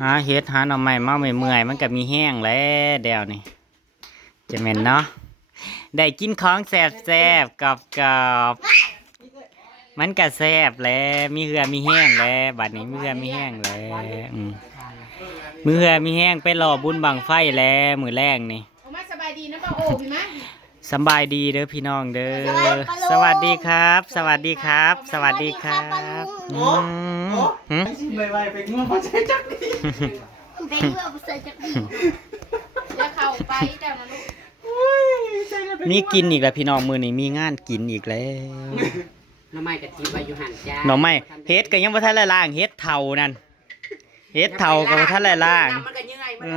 หาเฮ็ดหาหน่อไม้มาเมื่อยๆมันก็มีแห้งแล้วเดี๋ยวนี้จะแม่นเนาะได้กินของแซ่บๆกับมันก็แซ่บแล้วมีเหือมีแห้งแล้วบัดนี้มีเหือมีแห้งแล้วมือเหือมีแห้งไปรอบุญบังไฟแล้วมื้อแรกนี่ เอามาสบายดีนะป้าโอ้พี่มะ สบายดีเด้อพี่น้องเด้อสวัสดีครับ สวัสดีครับ สวัสดีครับหืม ไวๆไปง่วงพอใจจักนี่ เป็นเรื่องเสร็จจากนี้ จะเข้าไปเจ้านะลูก มีกินอีกแล้วพี่น้องมื้อนี้มีงานกินอีกแล้ว น้ำไม้กะทิไว้อยู่หันจ้า หน่อไม้เฮ็ดก็ยังบ่ทันละล้างเฮ็ดเฒ่านั่นเฮ็ดเฒ่าก็บ่ทันละล้าง มันก็เยื่อยมัน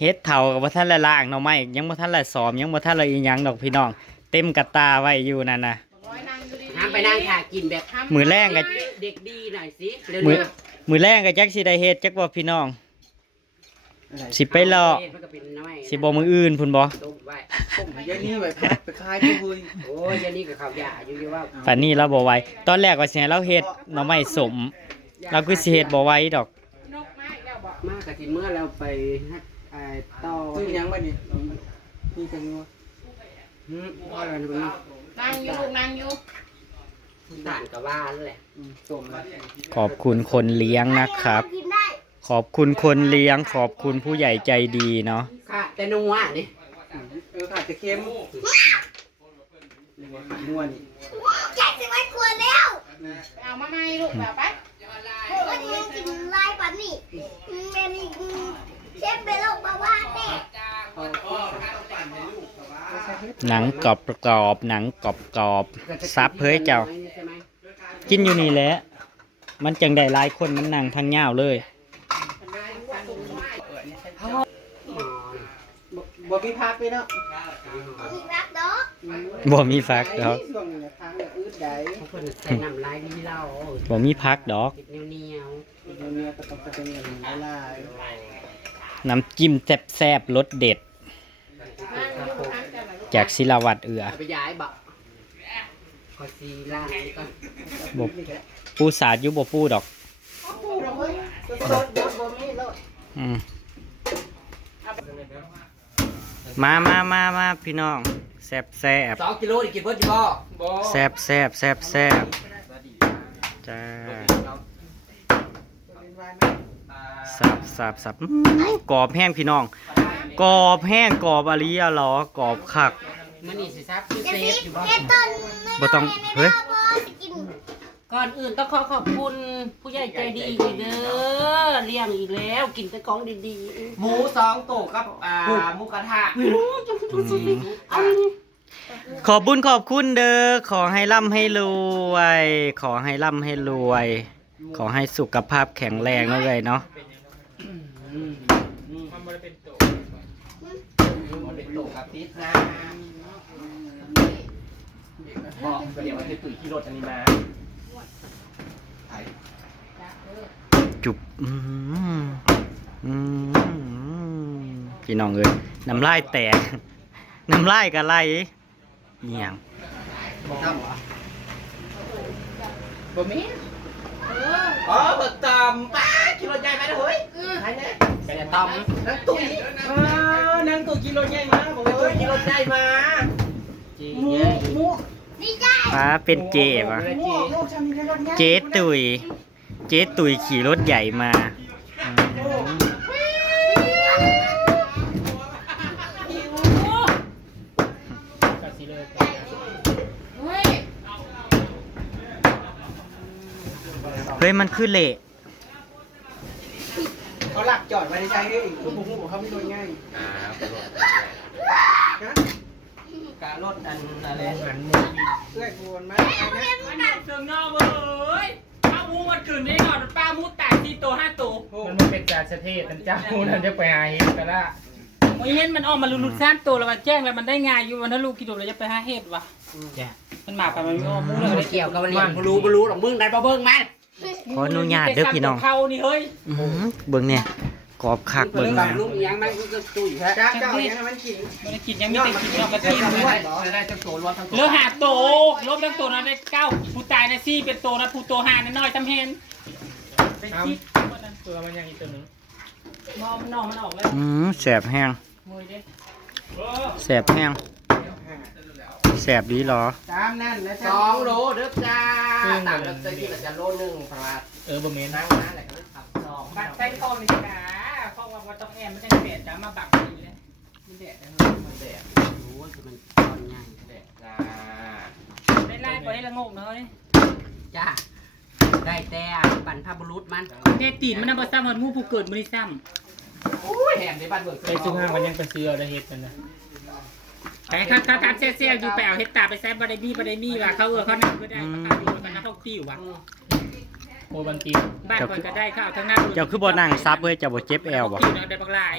เฮ็ดเฒ่าก็บ่ทันละล้างหน่อไม้ยังบ่ทันละซ้อมยังบ่ทันละอีหยังดอกพี่น้องเต็มกระตาไว้อยู่นั่นน่ะ ร้อยนางอยู่ดี ห้ามไปนั่งค่ะกินแบบ มื้อแรงก็ เด็กดีหน่อยสิเร็ มื้อ ว มื้อแรงก็จักสิได้เฮ็ดจักบ่พี่น้อง สิไปรอ มันก็เป็นน้อย สิบ่มื้ออื่นพุ่นบ่ ต้มไว้ ผมยันนี่ไว้พักไปคายที่บุย โอ้ยยานี่กับข้าวยาอยู่ที่ว่า ป่านนี้เราบ่ไหวตอนแรกว่าสิให้เราเฮ็ดหน่อไม้สมเราคือสิเฮ็ดบ่ไหวดอก นกไม้เจ้าบอก มากกะทิเมื่อเราไปต่อ ซึ่งยังบ้านี่นี่กันงัว ว่าอะไรนะมัน นางอยู่ลูกนางอยู่ ต่านกับว่าแหละ ต้มนะ ขอบคุณคนเลี้ยงนะครับ กินได้ ขอบคุณคนเลี้ยง ขอบคุณผู้ใหญ่ใจดีเนาะ ค่ะแต่นัวนี่ ขาดจะเค็มงัวนี่ แจ็คจะไม่กลัวแล้ว เอามาไม่ลูกแบบไป วันนี้กินลายปันนี่แม่นี่เชฟเบลล์บอกว่าแน่ หนังกรอบกรอบหนังกรอบกรอบซับเฮ้ยเจ้า กินอยู่นี่แหละมันจังได้หลายคนมันนั่งทางยาวเลย บ่มีพักไปเนาะ มีรักดอก บ่มีพักดอก ช่วงนี้ทางเนี่ยอืดได้ คนใส่น้ำลายนี่เรา บ่มีพักดอก ติดเหนียว เนี่ยก็ต้องเป็นอย่างนี้ละ น้ำจิ้มแซ่บๆรสเด็ด นางอยู่ลูกนางเจ้านะลูก จากศิลาวัดเอือ ไปย้ายบ่ขอซีล่างก่อน บ่ปูสาดอยู่บ่ปูดอกอืมมาพี่น้องแซ่บ2 กิโลดิกินเพิ่นอยู่บ่ แซ่บจ้าสับกรอบแห้งพี่น้องกรอบแห้งกรอบอะไรอะหรอกรอบคัก มื้อนี้สิซับคือ เจ เซ ส ฟอยู่บ่ เจต้น บ่ต้องเฮ้ย กิน ก่อนอื่นต้องขอบคุณผู้ใหญ่ใจดีอีกเด้อเลี้ยงอีกแล้วกินแต่ของดีๆหมู2ตัวกับหมูกระทะ ขอบบุญขอบคุณเด้อขอให้ร่ำให้รวย ขอให้ร่ำให้รวย ขอให้สุขภาพแข็งแรงเนาะเลยเนาะ มันเป็นโตกับติดนะบอกเดี๋ยวมันจะตุ๋ยขี้รถอันนี้มา จุบพี่น้องเอ้ยน้ำลายแตก น้ำลายกะไหลเอียง บ่มีเบิกตำป้าขี้รถใหญ่ไหมนะเฮ้ยใช่เนี่ย ไปแต่ต้อม นั่งตุ๋ยนั่งตุ๋ยขี้รถใหญ่มาบอกเลยตุ๋ยขี้รถใหญ่มา จี หมู เย้ หมู ดีใจ ฟ้าเป็นเจวะ หมูลูกฉันมีรถใหญ่ เจ๊ตุยเจ๊ตุยขี่รถใหญ่มาอืม เฮ้ย เฮ้ยมันคือเละ เขาหลักจอดไว้ในใจได้อีกผมบอกเขาไม่โดนง่ายการรถอันอะไรหันมือเพื่อนโวนมา เชิงนอกเลยป้ามูมันขืนได้ก่อนป้ามูแตก4 ตัว 5 ตัว มันเป็นการเทศนั่นเจ้านั่นจะไปหาเห็ดกันละ โอ้ยเห็นมันออกมาลุดๆ3 ตัวแล้วมันแจ้งแล้วมันได้งานอยู่วันนั้นลูกกี่ตัวแล้วจะไปหาเห็ดวะมันมาไปมันไม่ออกมูเลย ไม่เกี่ยวกับเลี้ยงบ่รู้หรอกมึงได้บ่เบิ่งมัน ขออนุญาตเด้อพี่น้อง เขานี่เฮ้ย เบิ่งเนี่ยกรอบคักเบิ่งนะ ลูกยังมันก็ตุ้ยแท้ จ้าเจ้าอย่างนั้นมันกิน มันกินยังไม่ได้กินนอกกระทินเลย ได้จะโตรวมทั้ง เหลือ5 ตัวลบทั้งตัวนั้นได้9ผู้ตายนะ4เป็นตัวนะผู้ตัว5น้อยๆทำเห็นเป็นคิดว่านั้นตัวมันยังอีกตัวนึง มองมันนอกมันออกเลย แสบแห้ง มวยเด้ แสบแห้งแสบดีเหรอ ตามนั่นนะจ๊ะ 2 โลเด้อจ้าต่างกันตะกี้ก็จะโลนึงพลาด บ่แม่น นั่งนะแหละก็ขับ2 บัตรใส่คอนี่จ้าเพราะว่าต้องแอมมันจะเปลี่ยนจ้ามาบักนี่เลย มันแดดนะมันแดด โอ้ยมันตอนใหญ่ แดดจ้า ได้ไล่ปล่อยให้ละงกเนาะ จ้าได้แต่บรรพบุรุษมัน เด็ดตีนมันน่ะบ่ซ้ำมันมู่ผู้เกิดมื้อนี้ซ้ำ โอ้ยแหมในบ้านเมือง ไปซุ่มห้างมันยังไปซื้อเอาได้เฮ็ดนั่นน่ะไปครับตามเซี่ยวๆอยู่ไปเอาเฮ็ดตาไปแซ่บ่ได้มีว่าเขาเขานั่งก็ได้เขาอยู่กันนะเขาติ้วว่ะโอ้บันตีบ้านคนก็ได้เขาเอาทั้งนั้น เจ้าคือบ่นั่งซับเว้ยเจ้าบ่เจ็บแอวบ่ ติ้วได้บักลาย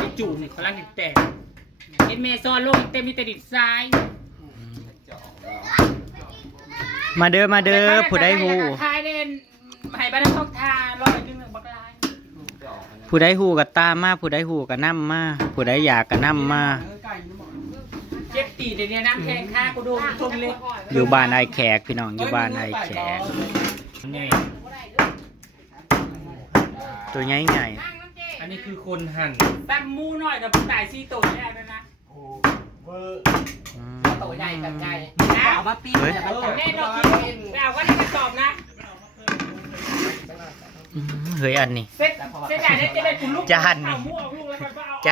ไปจูบนี่เขาลังแตกเฮ็ดแม่ซ้อนลงเต็มมีแต่ดินทราย มาเด้อผู้ใดฮู้ ทายเด่นให้บ้านต้องทา100บักลาย ผู้ใดฮู้ก็ตามมาผู้ใดฮู้ก็นำมาผู้ใดอยากก็นำมา เจ็บตีเดี๋ยวนี้น้ำแข็งค่ากูดูชมเลย อยู่บ้านไอ้แขกพี่น้องอยู่บ้านไอ้แขกตัวใหญ่ อันนี้คือคนหั่นตั้งมูหน่อยกับผู้ตายซี่ตัวแรกนะ ๆ โตใหญ่กับใหญ่ เอามาปิ้งจะมาจับ แน่นอนแต่ว่าจะตอบนะ เฮ้ยอันนี้ เสร็จได้จะได้คุณลูก จ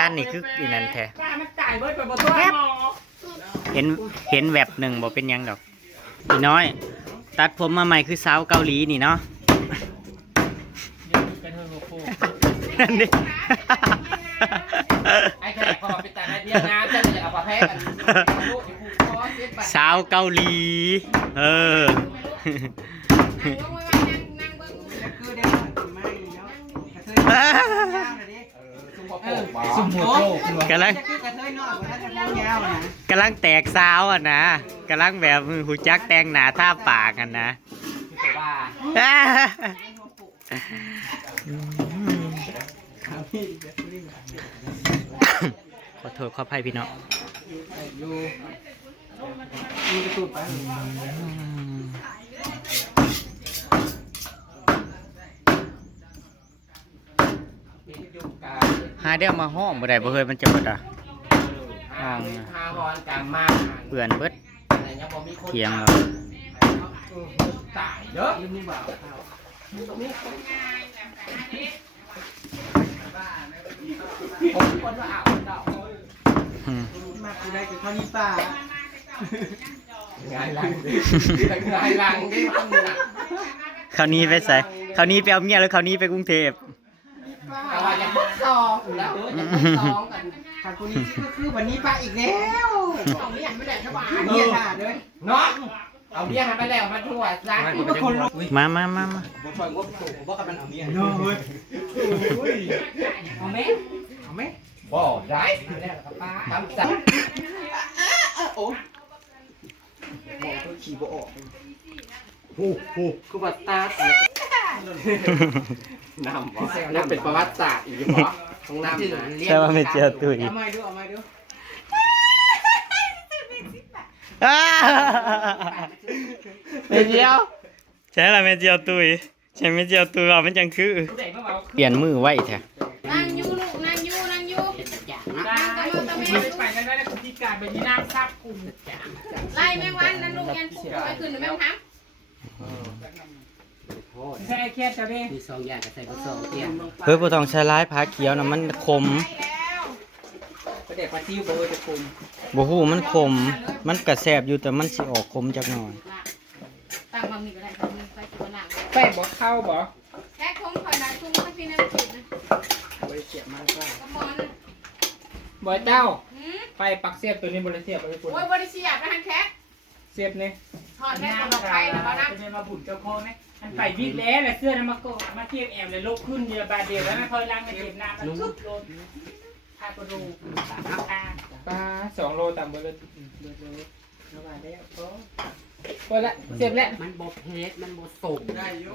านนี่คืออีนั่นแท้ ป้ามันตายเบิดไปบ่ตัวหมอ เห็นแวบหนึ่งบ่เป็นหยังดอกพี่น้อย ตัดผมมาใหม่คือสาวเกาหลีนี่เนาะนั่นดิ ไอ้แขกพอไปแต่ในเดียวนะจะเลยเอาปลาแพ้กันลูกที่ผูกคอเจ็บไป สาวเกาหลี เออ คือได้ไม่เนาะกระเทยยาวเลยดิ ซุ่มหัวโป่งบ่ ซุ่มหัวโต กำลัง จะคือกระเทยนอกกว่าถ้าจะพูดยาวนะ กำลังแตกสาวอ่ะนะกำลังแบบหูจักแต่งหนาท่าปากกันนะ คือว่า ขอโทษขออภัยพี่น้อง อยู่มีกระตุ้นไป หาเดี๋ยวมาห้องบ่ได้บ่เคยมันจะบ่ได้ หาฮอนกันมา เปื่อนเบิด แต่ยังบ่มีคน เถียงเรา ตายเยอะ ยืมมือบ่าว ผมคนว่าอ้าวเดา อืม มากูได้กับข้าวนี่ป่า ง่ายลังง่ายลังได้มั้งน่ะ คราวนี้ไปใส่คราวนี้ไปเอาเมียแล้วคราวนี้ไปกรุงเทพ แต่ว่ายังสองแล้วยังสองกัน ขาดคนนี้ก็คือวันนี้ป้าอีกแล้ว เอาเนี่ยไม่ได้สบาย เนี่ยค่ะเด้อ เนาะเอาเบี้ยหันไปแล้วมาทั่วร้านกูเป็นคนลง มา ผมฟังว่าถูกผมว่ากันมันเอาเบี้ย โอ้ย เอาไหม เอาไหม บ่ได้ทำจับ โอ้บอกตัวขี่บ่ออกโอ้โหคือบัตตา น้ำบ่นั่นเป็นประวัติศาสตร์อีกบ่ต้องน้ำนะ ใช่ว่าไม่เจอตุ้ย เอาไม้ดูเอาไม้ดู ไม่เจียวใช่ละไม่เจียวตุ้ยใช่ไม่เจียวตุ้ยว่ามันจังคือ ผู้ใดมาเอา เปลี่ยนมือไว้แท้ นั่งอยู่ลูกนั่งอยู่ ไปกันได้แล้วคุณพิการเป็นที่น้ำซับกลุ่ม ไล่แม่วันนั่นลูกยันปุ๊บไปขึ้นแม่พัง ใช่แค่จะได้ มีสองอย่างกับใส่ผสมเตี้ย เฮ้ยบ่ต้องใช้ร้ายผาเขียวนะมันคม ประเดี๋ยวปลาติ้วโบยจะคุม บ่ฮู้มันคม มันกระแสบอยู่แต่มันสิออกคมจักหน่อย ตั้งบางมีก็ได้ตั้งไปตัวหนัง แป้งบ่เข้าบ่ แค่คงคอยนะชุ่มไม่พี่น้ำจืดนะ บริเสียมาก็ กระมอน บ่เจ้าไปปักเสียบตัวนี้บ่ได้เสียบไปคุณ โอ้ยบริษัทนะฮันแค่ เสียบนี่ ถอดแค่ตัวไปนะเขานะ เป็นมาบุญเจ้าพ่อไหมมันไปวิ่งแล้วแหละเสื้อน้ำมาโกมาเทียบแอมเลยโลกขึ้นเยอะบาเดียวแล้วมันคอยล้างในเก็บน้ำมันชุบโลนพากระดูกปลา2 โลตามเบอร์เลยระบาดแล้วพอละเสียบแล้ว มันบดเพชรมันบดส่งได้โย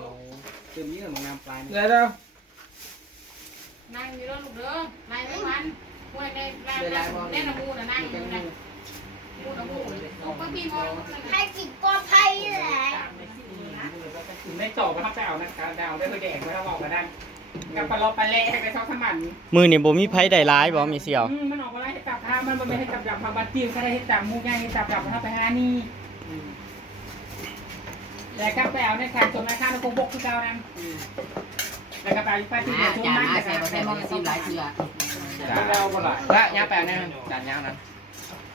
เติมเยอะมันงามปลาย แล้ว นั่งอยู่แล้วลูกเด้อไล่แม่วันมวยในแน่นมูนะนั่งอยู่นะมูนะมูบางทีมอง ให้กินปลอดภัยแหละ ไม่ต่อมาครับจะเอานะการดาวได้ไปแดกไว้แล้วบอกกันได้ กับปลาลอปลาเละให้ไปซอกสมัน มือนี่บ่มีไผได้ร้ายบ่มีเสี่ยว มันออกมาไล่ให้จับทามันไม่ให้จับมาบัดติ้วก็ได้ให้จับมูง่ายให้จับถ้าไปหานี่แต่ก็ไปเอาในแทนจมในข้างในกงบกที่เก่านั้นแล้วก็ไปไปที่เดียวชุ่มนั่งแต่ไปมองซีหลายเถื่อเราบ่ล่ะ ละย่าแปลเนี่ยจานย่างนั้น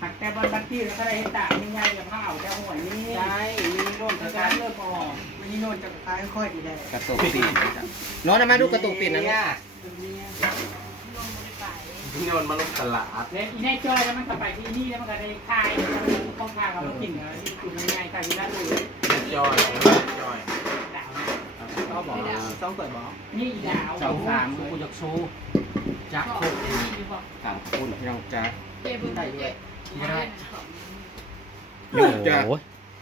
หักแต่บนบัดติ้วก็ได้ให้จับยังไงอย่าเผาแต่หัวนี่ ใช่มีโน่น จะ จะ กา การ ร เลิกก่อนมันนี่โน่นจะ ตายค่อยดีได้ กระตุกปีนน้องมาดูกระตุกปีนนะเนี่ยพี่นนท์มาลงตลาด แล้วอีแน่จอยแล้วมันก็ไปที่นี่แล้วมันก็ได้คายต้องพาเขากินกินง่ายๆคายที่นั่นเลย จอย ก็บอกต้องเปิดบอก นี่ดาว สองสามกูจะโชว์จักรคุกสามคนพี่น้องจักร เจ็บได้ด้วย โอ้โห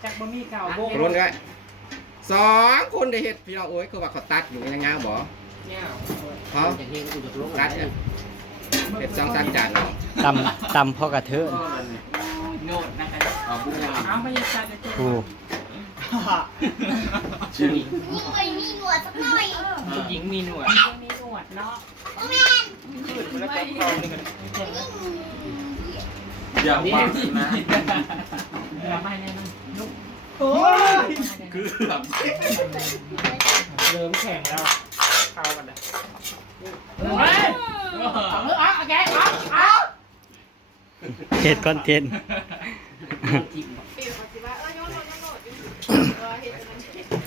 จากบะหมี่เก่าโบก รุ่นด้วยสองคนได้เห็ดพี่น้องโอ้ยคือว่าเขาตัดอยู่ยังไงบ่ เนี่ย เขาตัดเนี่ยเห็ดสองสามจาน ตำพ่อกระเทอะ โน่นนะครับเอาไม่ยังการจะเจอ กู ชื่อ ยิ่งไม่มีหนวดสักหน่อย ผู้หญิงมีหนวดมีหนวดเนาะ โอ้แมน ขึ้นแล้วก็คอนี่กัน อย่าบังนะ ทำไมเนี่ยนะลุก โอ้ย เกือบ เริ่มแข่งแล้วเข้ากันเลยเฮ้ยเอาแกเอา เฮ็ดคอนเทนต์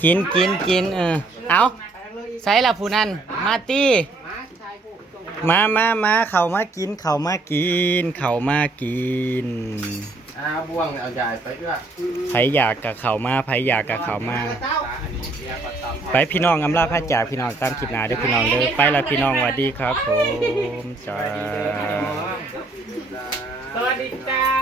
กินเอาใส่ละผู้นั้นมาตี้มาเข้ามากิน บ่วงเอาใหญ่ไปด้วย ไผอยากกับเข้ามาไผอยากกับเข้ามา ไปพี่น้องอำลาพระจากพี่น้องตามคลิปหน้าเด้อพี่น้องเด้อไปละพี่น้องสวัสดีครับผมจ้า สวัสดีจ้า